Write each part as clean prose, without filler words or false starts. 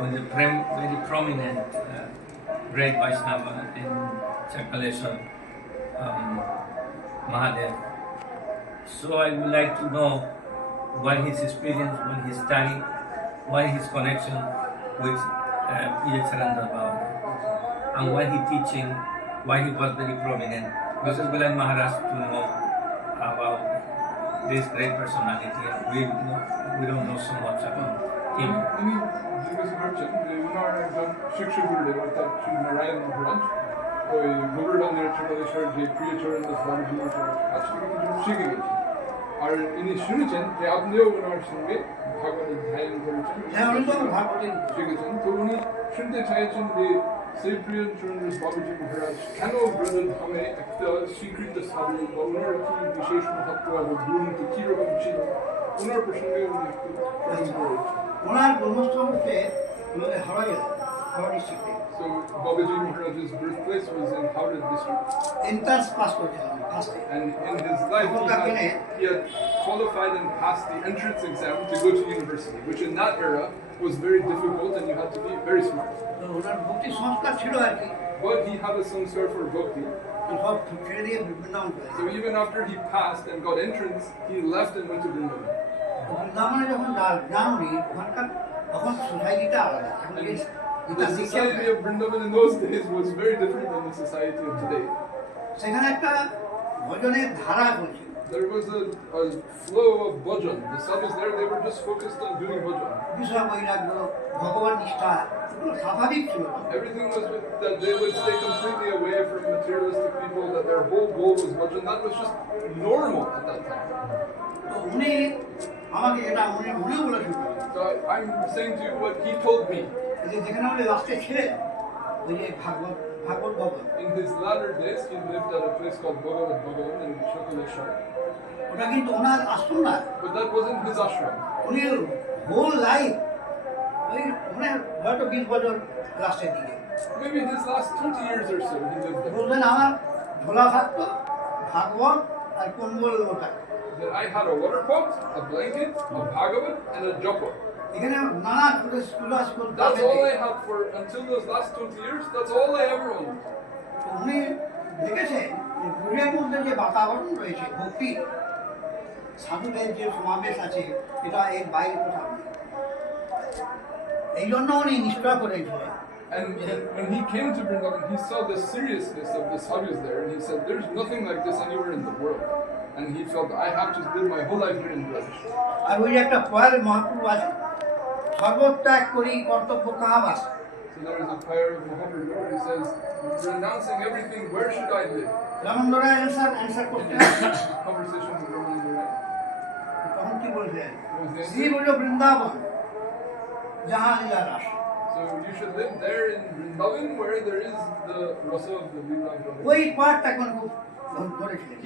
was a very prominent great Vaishnava in Chakaleshwar, Mahadev. So I would like to know why his experience, when he studied, why his connection with Vivekananda Baba, and why he teaching, why he was very prominent. Because we like Maharaj to know about this great personality, and we don't know so much about him. উনি জিজ্ঞাসা করছেন যে ওনার একজন শিক্ষক গুরুদেব অর্থাৎ শ্রী নারায়ণ মহারাজ ওই গোবর্ধনের চট্টলেশ্বর যে প্রিয়চরণ দাস বাবুজি কাছ থেকে কিছু শিখে গেছেন। আর ইনি শুনেছেন যে আপনিও ওনার সঙ্গে ভাগবত ধ্যান করেছেন, শিখেছেন। তো উনি শুনতে চাইছেন যে শ্রী প্রিয়চরণ দাস বাবুজি মহারাজ কেন ব্রজধামে একটা স্বীকৃত সাধু বা ওনার কি বিশেষ মহত্ব এবং গুণ কিরকম ছিল, ওনার প্রসঙ্গে উনি একটু প্রশ্ন করেছেন। ওনার জন্মস্থানকে হাওড়া ডিস্ট্রিক্টে। So Babaji Maharaj's birthplace was in Howrah district. Entrance pass করেছিলেন ফার্স্টে। And in his life he had qualified and passed the entrance exam to go to university, which in that era was very difficult and you had to be very smart. তো ওনার ভক্তি সংস্কার ছিল আর কি। But he had a samskar for bhakti. সব ছেড়ে দিয়ে বৃন্দাবন চলে So even after he passed and got entrance, he left and went to Vrindavan. বৃন্দাবনে যখন জানুনি ওখানকার তখন সোসাইটিটা আলাদা। The society of Vrindavan in those days was very different than the society of today. সেখানে একটা ভজনের ধারা চলছিল। There was a flow of bhajan. The sadhus there, they were just focused on doing bhajan. বিষয় বৈরাগ্য, ভগবান নিষ্ঠা, এগুলো স্বাভাবিক ছিল। Everything was that they would stay completely away from materialistic people, that their whole goal was bhajan. That was just normal at that time. তো উনি আমাকে যেটা উনিও বলেছিল। So I'm saying to you what he told me. যেখানে উনি লাস্টে ছিলেন ওই যে ভাগবত ভবন। In his latter days, he lived at a place called Bhagavat Bhavan in Chakaleshwar. ওটা কিন্তু ওনার আশ্রম না। But that wasn't his ashram. উনি হোল লাইফ ওই ওনার হয়তো 20 বছর লাস্টের দিকে। Maybe his last 20 years or so, he lived there. বলবেন আমার ঝোলা থাকতো ভাগবত আর কম্বল ওটা। That I had a water pot, a blanket, a Bhagavat, and a japa. এখানে নানা school That's all I had for until those last 20 years. That's all I ever owned. উনি দেখেছেন যে গুরুর মধ্যে যে বাতাবরণ রয়েছে ভক্তি সাধুদের যে সমাবেশ আছে এটা এর বাইরে কোথাও নেই। এই জন্য উনি নিষ্ঠা করেছিলেন। And when he came to Vrindavan, he saw the seriousness of the sadhus there, and he said, "There's nothing like this anywhere in the world." And he felt, I have to live my whole life here in Braj. আর ওই একটা পয়াল মহাপ্রভু আছে সর্বত্যাগ করি কর্তব্য কাহাবাস। So there is a prayer of Mahaprabhu where he says, renouncing everything, where should I live? Ramendra Roy answer করতে Conversation with Ramananda Rai. তখন কি বললেন What was the শ্রী answer? বলল বৃন্দাবন যাহা লীলা রাস। So you should live there in Vrindavan where there is the rasa of the Leela of Vrindavan. ওই পাঠটা এখন খুব ধরেছিলেন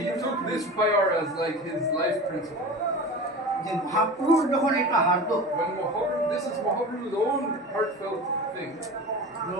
He took this prayer as like his life principle. যে মহাপুরুষ যখন এটা হারতো When Mahaprabhu, this is Mahaprabhu's own heartfelt thing.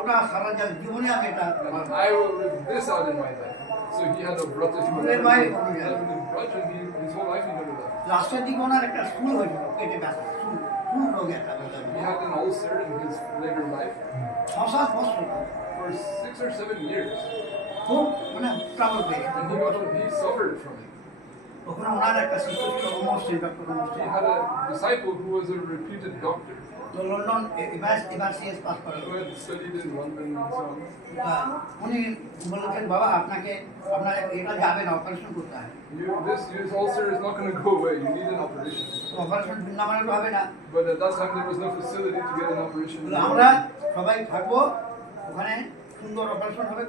ওটা সারা জীবনে আমি এটা And I will live this out in my life. So he had a brata, he would Live by it. have his brata, and his whole life he never left. লাস্টের দিকে ওনার একটা স্কুল হয়েছিল পেটে ব্যথা চুল রোগ একটা He had an ulcer in his later life 6-7 বছর for 6 or 7 years. খুব মানে ট্রাবল পেয়েছে। And he suffered from it. ওখানে ওনার একটা শিষ্য ছিল Amarshri doctor He Amarshri had a disciple who was a reputed doctor তো লন্ডন এবার সিএস পাস করে। who had studied in London and so on. উনি বলেছেন বাবা আপনাকে আপনার এটা যাবে না অপারেশন করতে হয়। This ulcer is not going to go away. You need an operation. Operation বৃন্দাবনে হবে না। But at that time there was no facility to get an operation. আমরা সবাই থাকবো ওখানে সুন্দর অপারেশন হবে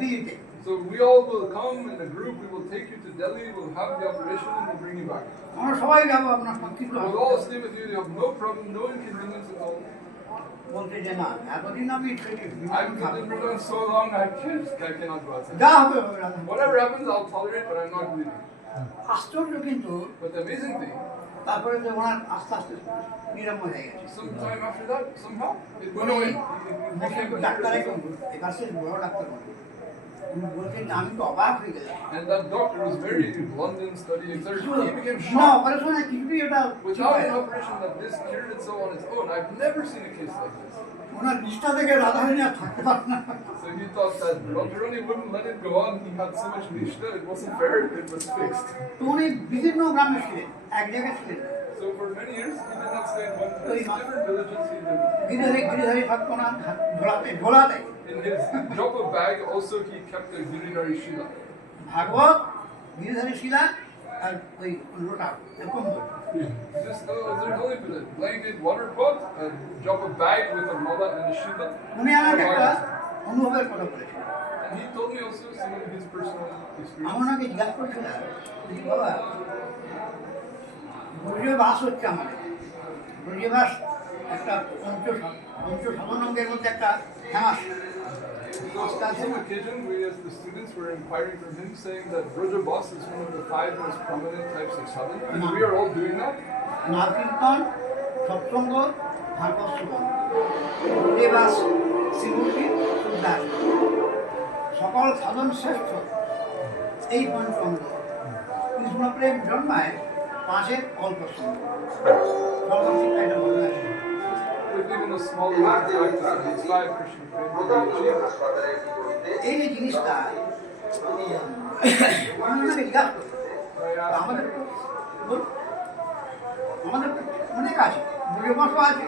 দিল্লিতে। So we all will come in a group. We will take you to Delhi. We'll have the operation and we'll bring you back. আমরা সবাই যাবো আপনার সব কিছু We'll all stay with you. You have no problem, no inconvenience at all. বলতে যে না এতদিন আমি I've been in Vrindavan so long. I cannot go outside. যা হবে হবে না। Whatever happens, I'll tolerate, but I'm not leaving. আশ্চর্য কিন্তু But the amazing thing, তারপরে যে ওনার আস্তে আস্তে নিরাময় হয়ে গেছে। sometime after that, somehow it went উনি away. It became doctor better. একজন এবার সে বড় ডাক্তার বলে উনি বলছেন যে আমি তো অবাক হয়ে গেলাম And that doctor was very in London studying surgery. He became না shocked অপারেশনে কিছুতেই এটা ঠিক without হয় an না। operation that this cured itself on its own. I've never seen a case like this. ওনার নিষ্ঠা থেকে রাধারানী আর থাকতে পারে না। So he thought that Radharani wouldn't let it go on. He had so much nishta, it wasn't fair, it was fixed. তো উনি বিভিন্ন গ্রামে ছিলেন, এক জায়গায় ছিলেন না। So for many years, he did not stay in one So place. he must- Different villages he lived. Giridhari থাকতো না, ঝোলা দেয়। In his japa bag, also he kept a Girinari Shila. ভাগবত, গিরিধারী শিলা আর ওই লোটা এরকম হতো। Just as there's only been a blanket water pot, a japa bag with a mala and a Shila. উনি আমাকে একটা অনুভবের কথা বলেছেন। And he told me also some of his personal আমি experience. ওনাকে জিজ্ঞাসা করছিলাম যে বাবা ব্রজবাস হচ্ছে আমাদের ব্রজবাস একটা পঞ্চসাধনাঙ্গের মধ্যে একটা famous So on some occasion, we as the students were inquiring from him, saying that Broja Bas is one of the 5 most prominent types of sadhana, and we are all doing that. নাম কীর্তন সৎসঙ্গ ভাগবত শ্রবণ ব্রজবাস শ্রীমূর্তি সুদাস সকল সাধন শ্রেষ্ঠ এই পঞ্চঙ্গ কৃষ্ণপ্রেম জন্মায় পাঁচের অল্প সঙ্গ সর্বশিক্ষা এটা বলে আছে With even a small amount of practice of these 5 Krishna prema, এই যে জিনিসটা আমি ওনাকে জিজ্ঞাসা করি I asked আমাদের him, বলুন, আমাদের অনেক আছে ব্রজবাসও আছে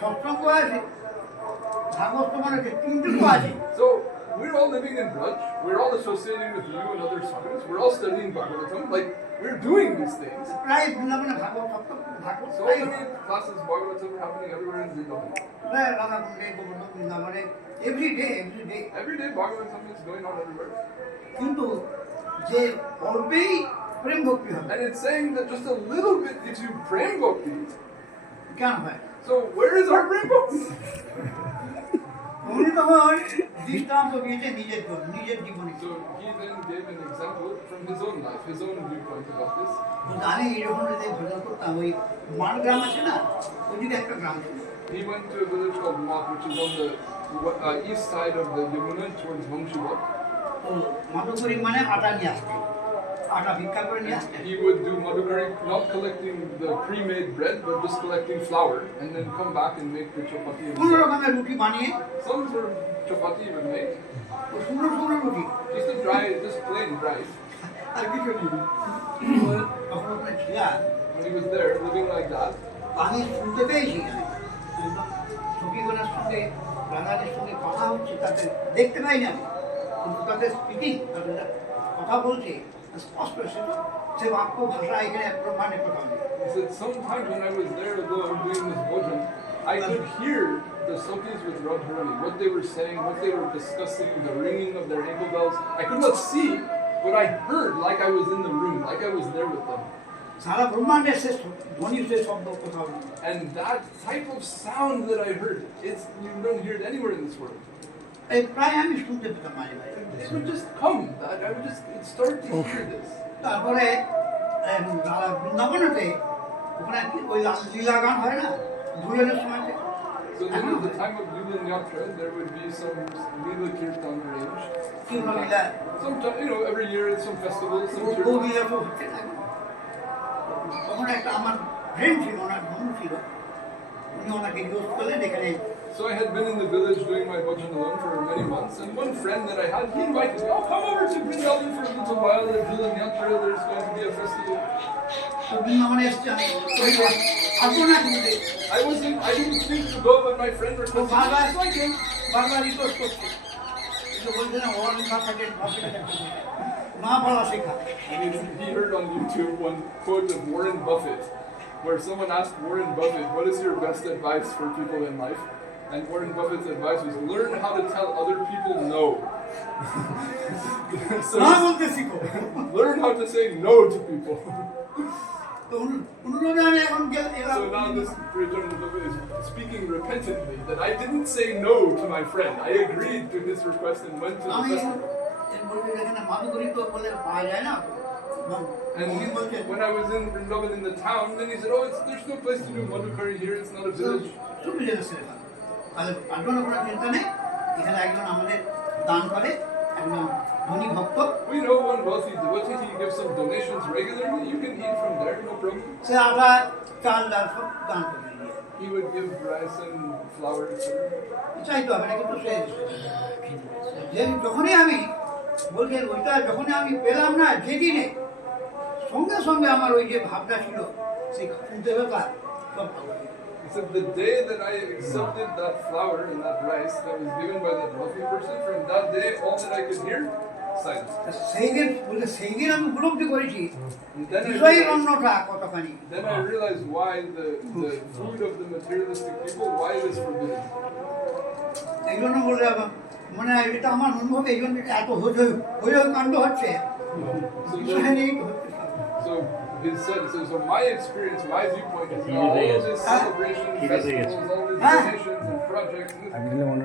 সৎসঙ্গ আছে ভাগবত মানে আছে তিনটুকু আছে so we're all living in Braj, we're all associating with you and other sadhus, we're all studying Bhagavatam, like we're doing these things. প্রায় বৃন্দাবনে ভাগবত সপ্তম ভাগবত So প্রায় many classes of Bhagavatam are happening everywhere in Vrindavan. প্রায় রাধাকুণ্ডে গোবর্ধন বৃন্দাবনে every day Every day Bhagavatam is going on everywhere. কিন্তু যে অল্পেই প্রেম ভক্তি হবে And it's saying that just a little bit gives you prem bhakti. কেন হয় So where is our prem bhakti? উনি তখন দৃষ্টান্ত দিয়েছে নিজের জীবনে So he then gave an example from his own life, his own viewpoint about this. তো জানি যখন যে ভজন করতাম ওই মান গ্রাম আছে না ওইদিকে একটা গ্রাম ছিল He went to a village called Mat, which is on the east side of the Yamuna towards Vangshiva. তো মধুকরি মানে আটা নিয়ে আসতে আটা ভিক্ষা করে নিয়ে আসতে He would do madhukari, not collecting the pre-made bread, but just collecting flour, and then come back and make the chapati কোনো himself. রকমের রুটি বানিয়ে Some sort of chapati he would make, সুন্দর সুন্দর রুটি just a dry, just plain rice. আর কিছু নেই তখন ওখানে ছিলাম When he was there, living like that, আমি শুনতে পেয়েছি এখানে একদম সখীগণের সঙ্গে রাধাদের সঙ্গে কথা হচ্ছে তাদের দেখতে পাই না আমি। কিন্তু তাদের স্পিকিং তাদের কথা বলছে স্পষ্ট সে বাক্য ভাষা এখানে ব্রহ্মাণ্ডের কথা বলে he said, sometimes when I was there alone doing this bhojan, I could hear the Sakis with Radharani, what they were saying, what they were discussing, the ringing of their ankle bells. I could not see, but I heard like I was in the room, like I was there with them. সারা ব্রহ্মাণ্ডের সে ধ্বনি সে শব্দ কোথাও নেই And that type of sound that I heard, you don't hear it anywhere in this world. এই প্রায় আমি শুনতে পেতাম মাঝে মাঝে It would just come, that I would just start to hear this. তারপরে বৃন্দাবনেতে ওখানে ওই লীলা গান হয় না ঝুলনের সময় So then at the time of Yulan Yatra, there would be some Leela Kirtan arranged. Krishna Leela Sometime, every year at some festival, some বউ kirtan. লীলা তো হচ্ছে থাকে তখন একটা আমার ফ্রেন্ড ছিল ওনার বন্ধু ছিল উনি ওনাকে জোর করলেন এখানে So I had been in the village doing my bhajan alone for many months, and one friend that I had, he invited me, oh, come over to Vrindavan for a little while at Yulan Yatra, there's going to be a festival. তো বৃন্দাবনে এসছে আমি আসবো না কিন্তু I didn't think to go, but my friend তো requested বারবার me, so I came. বারবার রিকোয়েস্ট করছে তো বলছে না ওর না থাকে না বলা শেখা And he heard on YouTube one quote of Warren Buffett, where someone asked Warren Buffett, what is your best advice for people in life? And Warren Buffett's advice was, learn how to tell other people no. না So বলতে শিখো learn how to say no to people. তো অনুরোধে আমি এখন So now this Return Buffett is speaking repentantly that I didn't say no to my friend. I agreed to his request and went to the আমি festival. বলছি এখানে মাধুকরী তো বলে পাওয়া যায় না And উনি বলছেন when I was in Vrindavan in the town, then he said, oh, there's no place to do Madhukari here, it's not a village. সুবিধা তাহলে তার জন্য কোনো চিন্তা নেই এখানে একজন আমাদের দান করে একজন ধনী ভক্ত। We know one wealthy devotee, he gives some donations regularly. You can eat from there, no problem. সে আটা চাল ডাল সব দান করে দিয়ে He would give rice and flour, etc. চাইতো হবে না, কিন্তু সে যে যখনই আমি বলছেন ওইটা যখনই আমি পেলাম না যেদিনে সঙ্গে সঙ্গে আমার ওই যে ভাবটা ছিল সেই খুঁজতে ব্যাপার সব ভালো হয়ে গেল। He said, the day that I accepted that flour and that rice that was given by that wealthy person, from that day, all that I could hear, silence. তা সেই দিন বলতে সেই দিন আমি উপলব্ধি করেছি And then বিষয়ের অন্যটা কতখানি। I realized why the food of the materialistic people, why it is forbidden. এই জন্য বলে মানে এটা আমার অনুভবে এই জন্য এত হয়ে কাণ্ড হচ্ছে বিষয় নেই তো হচ্ছে সব। So he said, so my experience, my viewpoint is now all of this celebration, festivals, all these donations and projects,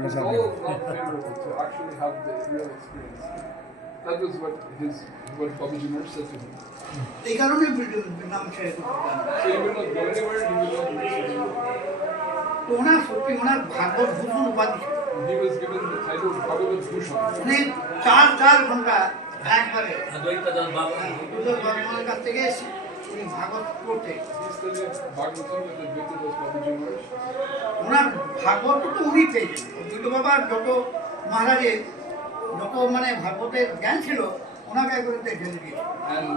it's all not favorable to actually have the real experience. That was what Babaji Maharaj said to him. এই কারণে নাম ছেড়ে করতাম। So he would not go anywhere, he would not mix with anyone. তো ওনার সত্যি ওনার ভাগবত ভূষণ উপাধি ছিল। He was given the title Bhagavad Bhushan. উনি 4 ঘন্টা একবারে Advaita Das Baba. ভগবানের কাছ থেকে উনি ভাগবত করতেন। He studied Bhagavatam with Advaita Das Babaji Maharaj. ওনার ভাগবত তো উনি পেয়েছেন। অদ্বৈত বাবার যত মহারাজের যত মানে ভাগবতের জ্ঞান ছিল ওনাকে একবারে ঢেলে দিয়েছে। And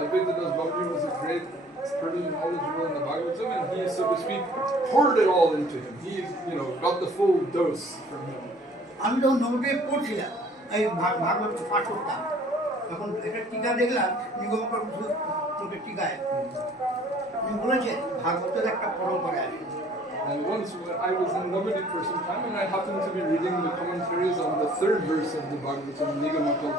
Advaita Das Babaji was a great, pretty knowledgeable in the Bhagavatam, and he, so to speak, poured it all into him. He, got the full dose from him. আমি যখন নবদ্বীপে পড়ছিলাম এই ভাগবত পাঠ করতাম তখন একটা টিকা দেখলাম নিগমকর লোকের টিকায় উনি বলেছেন ভাগবতের একটা পরম্পরা আছে। And once when I was in Navadip for some time, and I happened to be reading the commentaries on the 3rd verse of the Bhagavatam, Nigamakal,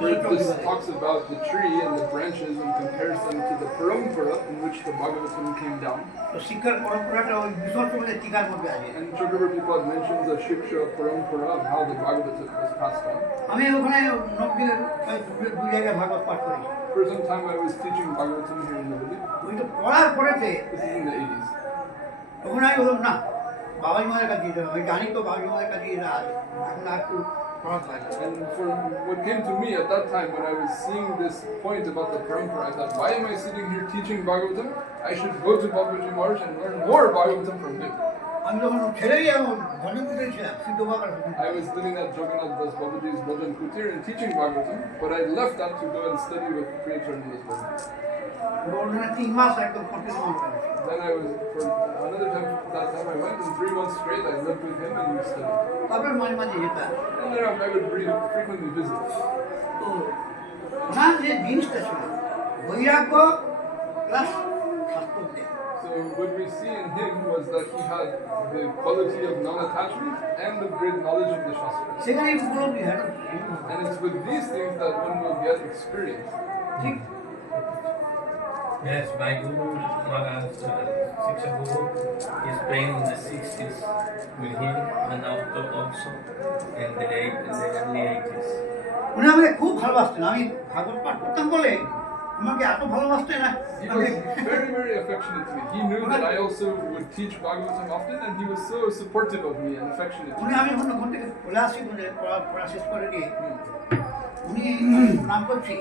where this talks about the tree and the branches and compares them to the parampara in which the Bhagavatam came down. তো শিক্ষার পরম্পরাটা ওই বিশদ বলে টিকার মধ্যে আছে। And Chakravarti Pad mentions the Shiksha parampara of how the Bhagavatam was passed on. আমি ওখানে নবদ্বীপের 2 জায়গায় ভাগবত পাঠ করেছি। For some time I was teaching Bhagavatam here in Navadip. ওইটা পড়ার পরেতে This is in the 80s. তখন আমি বললাম না বাবাজি মায়ের কাছে যেতে হবে, আমি জানি তো বাবাজি মায়ের কাছে এরা আছে এখন আর একটু পড়া থাকে। And for what came to me at that time when I was seeing this point about the parampara, I thought, why am I sitting here teaching Bhagavatam? I should go to Babaji Maharaj and learn more Bhagavatam from him. আমি যখন ছেড়ে যাই ভজন করেছিলাম সিদ্ধ বাবার I was living at Jagannath Das Babaji's Bhajan Kutir and teaching Bhagavatam, but I left that to go and study with Priya Charandas Babaji. ওখানে 3 মাস একদম কন্টিনিউ করেছি। Then I was, for another time, that time I went, and 3 months straight I lived with him and we studied. তারপরে মাঝে মাঝে যেতাম। And then I would frequently visit. তো ওনার যে জিনিসটা ছিল বৈরাগ্য প্লাস শাস্ত্রজ্ঞ। So what we see in him was that he had the quality of non-attachment and the great knowledge of the Shastra. সেখানে উপলব্ধি হয় না। And it's with these things that one will get experience. ঠিক Yes, my Guru Maharaj, Shiksha Guru, is praying in the 60s with him and after also in the early 80s. উনি আমাকে খুব ভালোবাসতেন। আমি ভাগবত পাঠ করতাম বলে আমাকে এত ভালোবাসতেন না। He was very, very affectionate to me. He knew that I also would teach Bhagavatam often, and he was so supportive of me and affectionate to উনি me. আমি যখন ওখান থেকে চলে আসি পড়া শেষ করে দিয়ে উনি নাম করছি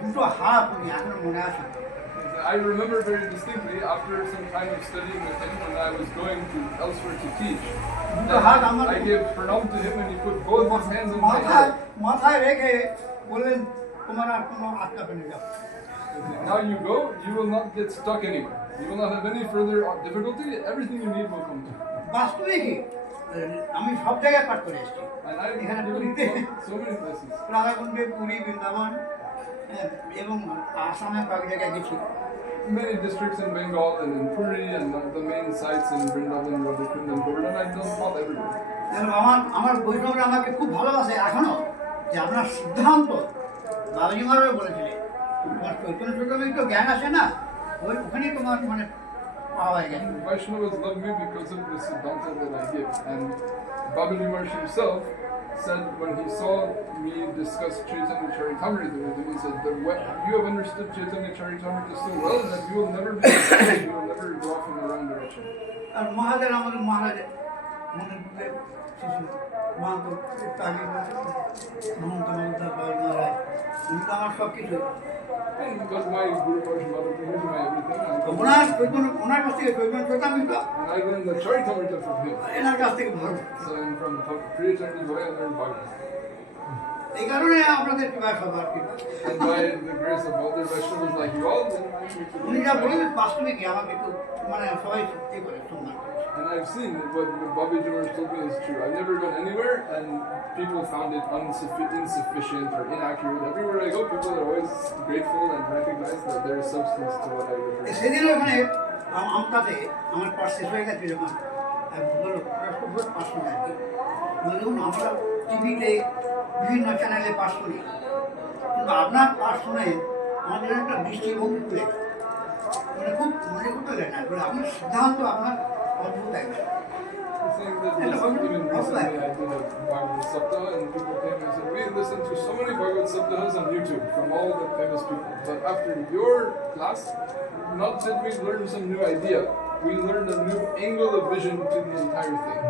2টো হাত উনি এখনো মনে আছে। I remember very distinctly after some time of studying with him when I was going to elsewhere to teach. that I gave pranam to him and he put both his hands on my head. মাথায় রেখে বললেন তোমার আর কোনো আটকাবে না। Now you go, you will not get stuck anywhere. You will not have any further difficulty. Everything you need will come to you. বাস্তবে কি আমি সব জায়গায় পাঠ করে এসেছি। And I've এখানে been পুরীতে so many places. রাধাকুণ্ডে পুরী বৃন্দাবন এবং আসামে কয়েক জায়গায় গেছি। Many districts in Bengal and in Puri and the main sites in Vrindavan, Radhakund and Govardhan. I've done not everywhere. আমার বৈষ্ণবরা আমাকে খুব ভালোবাসে এখনো যে আপনার সিদ্ধান্ত বাবাজি মহারাজ বলেছিলেন তোমার চৈতন্য চৈতন্যের তো জ্ঞান আছে না ওখানেই তোমার মানে পাওয়া হয়ে গেছে। Vaishnavas love me because of the Siddhanta that I give. And Babaji Maharaj himself said when he saw me discuss Chaitanya Charitamrita with him, he said, you have understood Chaitanya Charitamrita so well that you will never be you will never go off in the wrong direction. আর মহাদেব আমাদের মহারাজ মনের মধ্যে শিশু মহান্ত একটু আগে বলছিল মহন্ত মমতা জয় মহারাজ উনি তো আমার সব কিছু And because my Guru Parshvada is my everything, ওনার কাছ থেকে চৈতন্য চৈতামৃত and I learned the Charitamrita from him. এনার কাছ থেকে ভালো So and from Priya Chandra Bhai, I learned Bhagavad. এই কারণে আপনাদের কৃপা সবার কৃপা And by the grace of all their Vaishnavas like you all, then I make উনি যা it. বললেন বাস্তবিক আমাকে একটু মানে সবাই সত্যি করে সম্মান করে And I've seen that what Bobby Jimmer told me is true. I've never gone anywhere and people found it insufficient or inaccurate. Everywhere I go, people are always grateful and recognize that there is substance to what I represent. সেদিন ওখানে আমটাতে আমার পাশ শেষ হয়ে গেছে যখন হলো পাশ হয়ে আর কি দেখুন আমরা টিভিতে বিভিন্ন চ্যানেলে পাশ করি কিন্তু আপনার পাশ শুনে আমাদের একটা দৃষ্টিভঙ্গি খুলে গেল। মানে খুব মনে করতে গেলে না বলে আপনার সিদ্ধান্ত আপনার অদ্ভুত একটা The thing that was even recently I did a Bhagavad Saptaha and people came and said, we listen to so many Bhagavad Saptahas on YouTube from all the famous people. But after your class, not that we learned some new idea, we learned a new angle of vision to the entire thing.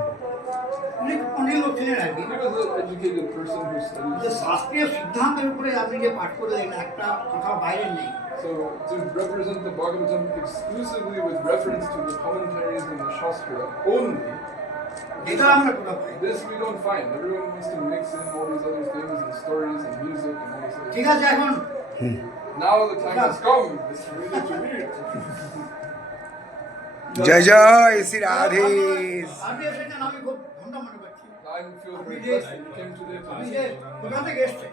অনেক লোক ছিলেন আর কি He was an educated person who যে studied. শাস্ত্রীয় সিদ্ধান্তের উপরে আপনি যে পাঠ করে দেন একটা কথা বাইরে নেই So to represent the Bhagavatam exclusively with reference to the commentaries in the Shastra only, যেটা আমরা কোথা পাই this we don't find. Everyone wants to mix in all these other things and stories and music and all this other ঠিক আছে এখন Now the time has come. It's really to read. জয় জয় শ্রী রাধে আমি এসেছেন আমি খুব ধন্য মনে করছি I feel very blessed that you came today to আমি listen. যে কোথা থেকে এসছে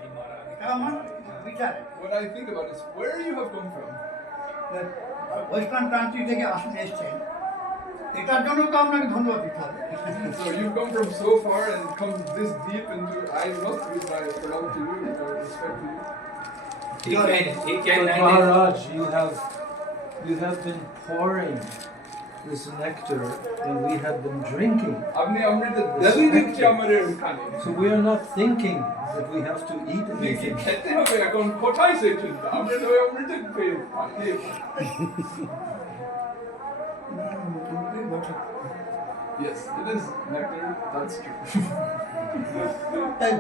এটা আমার বিচার What I think about is where you have come from. Western country থেকে আসেন এসছেন এটার জন্য তো আপনাকে ধন্যবাদ দিতে হবে So you've come from so far and come this deep into. I must give my pranam to you or respect to you. He can But Maharaj, you have been pouring this nectar and we have been drinking. আপনি আমৃত দেবী দিচ্ছি আমাদের খানে So we are not thinking that we have to eat আপনি কি anything. খেতে হবে এখন কোথায় সেই চিন্তা আমরা তো অমৃত পেয়ে পাই Yes, it is nectar, that's true. তাই